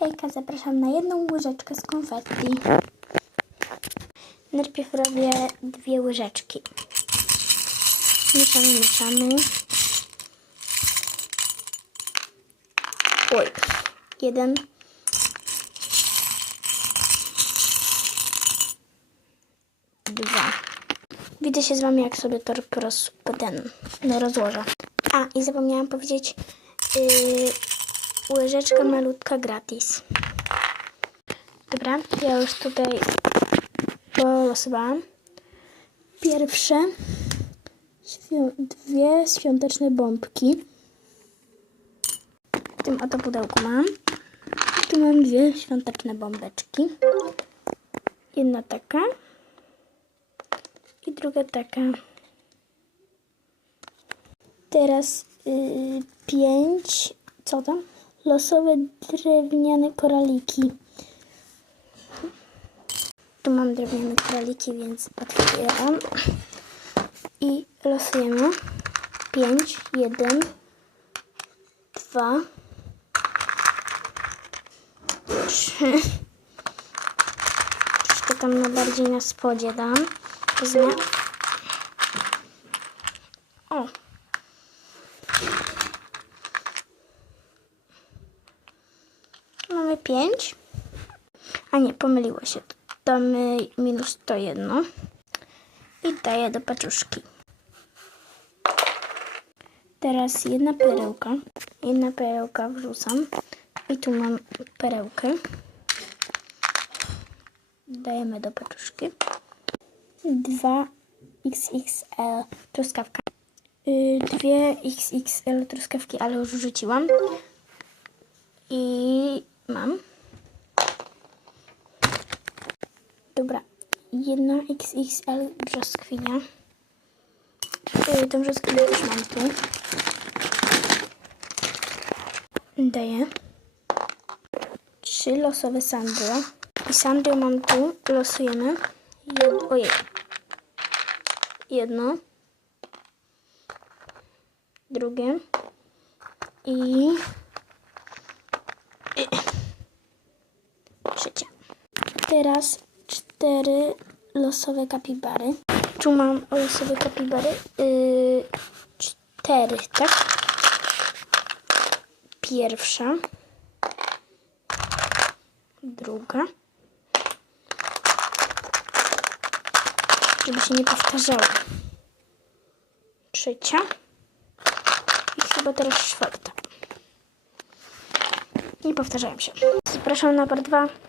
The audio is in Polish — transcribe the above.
Hejka, zapraszam na jedną łyżeczkę z konfetti. Najpierw robię dwie łyżeczki. Mieszamy, mieszamy. Oj, jeden. Dwa. Widzę się z wami, jak sobie to roz, ten, no, rozłożę. A, i zapomniałam powiedzieć, yy, łyżeczka malutka gratis. Dobra, ja już tutaj polosowałam. Pierwsze dwie świąteczne bombki. W tym oto pudełku mam. Tu mam dwie świąteczne bombeczki. Jedna taka i druga taka. Teraz yy, pięć, co tam? Losowe drewniane koraliki. Tu mam drewniane koraliki, więc otwieram. I losujemy. Pięć, jeden, dwa, trzy. Troszkę tam na bardziej na spodzie dam. Wezmę. O. Mamy pięć. A nie, pomyliło się. Damy minus to jedno. I daję do paczuszki. Teraz jedna perełka. Jedna perełka wrzucam. I tu mam perełkę. Dajemy do paczuszki. 2 XXL truskawka. Y, Dwie XXL truskawki, ale już wrzuciłam. I mam. Dobra. Jedna XXL brzoskwinia. Yy, tą brzoskwinię też mam tu. Daję. Trzy losowe sandry. I sandry mam tu. Losujemy. Ojej. Jedno. Drugie. I Teraz cztery losowe kapibary. Tu mam losowe kapibary. Yy, cztery, tak? Pierwsza. Druga. Żeby się nie powtarzało. Trzecia. I chyba teraz czwarta. Nie powtarzają się. Zapraszam na part 2.